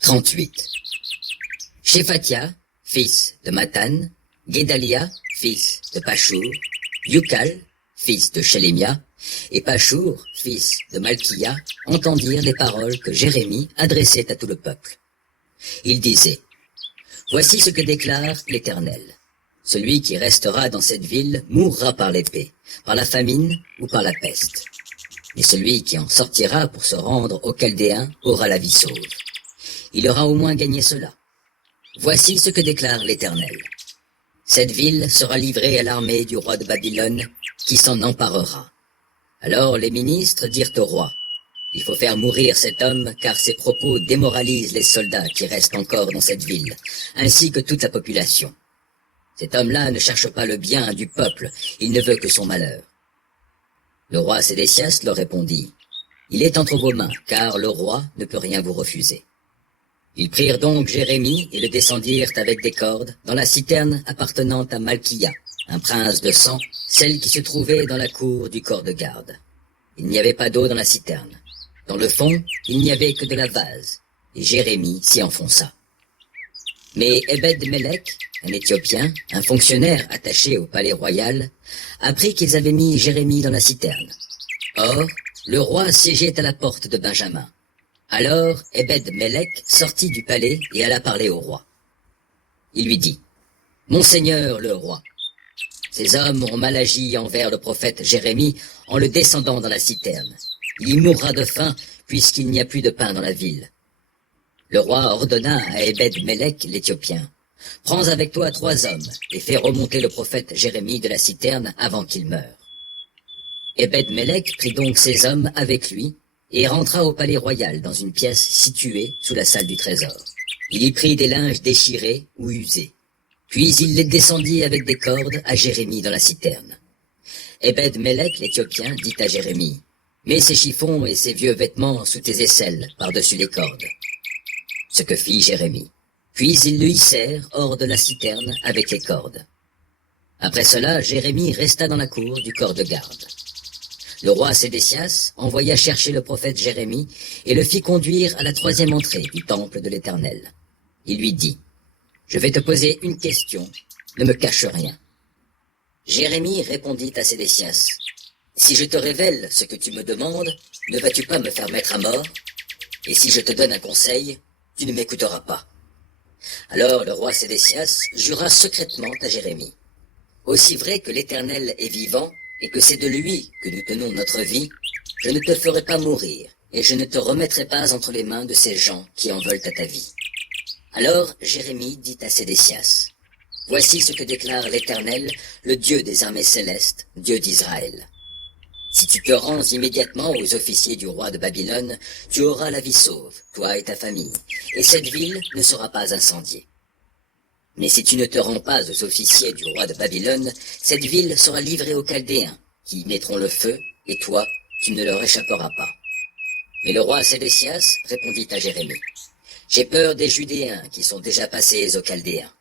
38. Shephatia, fils de Matan, Guédalia, fils de Pashur, Yukal, fils de Shelemia, et Pashur, fils de Malkia, entendirent les paroles que Jérémie adressait à tout le peuple. Il disait, « Voici ce que déclare l'Éternel. Celui qui restera dans cette ville mourra par l'épée, par la famine ou par la peste. Et celui qui en sortira pour se rendre aux Chaldéens aura la vie sauve. Il aura au moins gagné cela. Voici ce que déclare l'Éternel. Cette ville sera livrée à l'armée du roi de Babylone, qui s'en emparera. » Alors les ministres dirent au roi, « Il faut faire mourir cet homme, car ses propos démoralisent les soldats qui restent encore dans cette ville, ainsi que toute la population. Cet homme-là ne cherche pas le bien du peuple, il ne veut que son malheur. » Le roi Sédécias leur répondit, « Il est entre vos mains, car le roi ne peut rien vous refuser. » Ils prirent donc Jérémie et le descendirent avec des cordes dans la citerne appartenant à Malkia, un prince de sang, celle qui se trouvait dans la cour du corps de garde. Il n'y avait pas d'eau dans la citerne. Dans le fond, il n'y avait que de la vase, et Jérémie s'y enfonça. Mais Ebed-Mélec, un Éthiopien, un fonctionnaire attaché au palais royal, apprit qu'ils avaient mis Jérémie dans la citerne. Or, le roi siégeait à la porte de Benjamin. Alors Ebed-Mélec sortit du palais et alla parler au roi. Il lui dit, « Monseigneur le roi, ces hommes ont mal agi envers le prophète Jérémie en le descendant dans la citerne. Il y mourra de faim puisqu'il n'y a plus de pain dans la ville. » Le roi ordonna à Ebed-Mélec l'Éthiopien, « Prends avec toi 3 hommes et fais remonter le prophète Jérémie de la citerne avant qu'il meure. » Ebed-Mélec prit donc ces hommes avec lui et rentra au palais royal dans une pièce située sous la salle du trésor. Il y prit des linges déchirés ou usés. Puis il les descendit avec des cordes à Jérémie dans la citerne. Ebed-Mélec l'Éthiopien dit à Jérémie, « Mets ces chiffons et ces vieux vêtements sous tes aisselles par-dessus les cordes. » Ce que fit Jérémie. Puis ils le hissèrent hors de la citerne avec les cordes. Après cela, Jérémie resta dans la cour du corps de garde. Le roi Sédécias envoya chercher le prophète Jérémie et le fit conduire à la 3e entrée du temple de l'Éternel. Il lui dit, « Je vais te poser une question, ne me cache rien. » Jérémie répondit à Sédécias, « Si je te révèle ce que tu me demandes, ne vas-tu pas me faire mettre à mort? Et si je te donne un conseil, tu ne m'écouteras pas. » Alors le roi Sédécias jura secrètement à Jérémie, « Aussi vrai que l'Éternel est vivant, et que c'est de lui que nous tenons notre vie, je ne te ferai pas mourir, et je ne te remettrai pas entre les mains de ces gens qui en veulent à ta vie. » Alors Jérémie dit à Sédécias, « Voici ce que déclare l'Éternel, le Dieu des armées célestes, Dieu d'Israël. Si tu te rends immédiatement aux officiers du roi de Babylone, tu auras la vie sauve, toi et ta famille, et cette ville ne sera pas incendiée. Mais si tu ne te rends pas aux officiers du roi de Babylone, cette ville sera livrée aux Chaldéens, qui y mettront le feu, et toi, tu ne leur échapperas pas. » Mais le roi Sédécias répondit à Jérémie, « J'ai peur des Judéens qui sont déjà passés aux Chaldéens.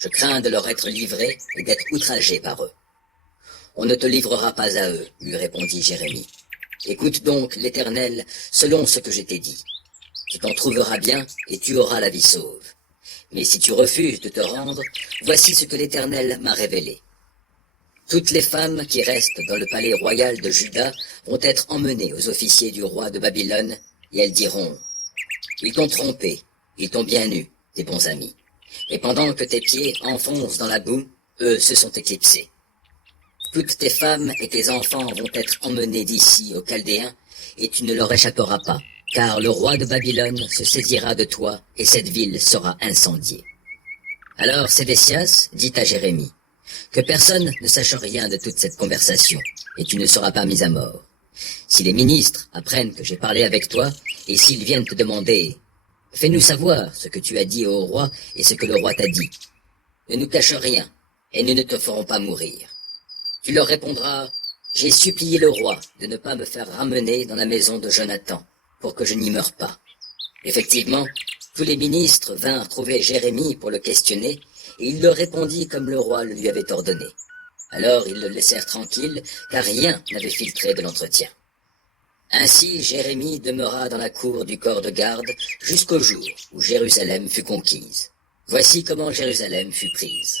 Je crains de leur être livré et d'être outragé par eux. » « On ne te livrera pas à eux, lui répondit Jérémie. Écoute donc l'Éternel selon ce que je t'ai dit. Tu t'en trouveras bien et tu auras la vie sauve. Mais si tu refuses de te rendre, voici ce que l'Éternel m'a révélé. Toutes les femmes qui restent dans le palais royal de Juda vont être emmenées aux officiers du roi de Babylone, et elles diront, « Ils t'ont trompé, ils t'ont bien eu, tes bons amis. Et pendant que tes pieds enfoncent dans la boue, eux se sont éclipsés. Toutes tes femmes et tes enfants vont être emmenés d'ici aux Chaldéens, et tu ne leur échapperas pas, car le roi de Babylone se saisira de toi, et cette ville sera incendiée. » Alors Sédécias dit à Jérémie, « Que personne ne sache rien de toute cette conversation, et tu ne seras pas mis à mort. Si les ministres apprennent que j'ai parlé avec toi, et s'ils viennent te demander, « Fais-nous savoir ce que tu as dit au roi et ce que le roi t'a dit. Ne nous cache rien, et nous ne te ferons pas mourir. » Tu leur répondras, « J'ai supplié le roi de ne pas me faire ramener dans la maison de Jonathan, pour que je n'y meure pas. » Effectivement, tous les ministres vinrent trouver Jérémie pour le questionner, et il leur répondit comme le roi le lui avait ordonné. Alors ils le laissèrent tranquille, car rien n'avait filtré de l'entretien. Ainsi Jérémie demeura dans la cour du corps de garde jusqu'au jour où Jérusalem fut conquise. Voici comment Jérusalem fut prise.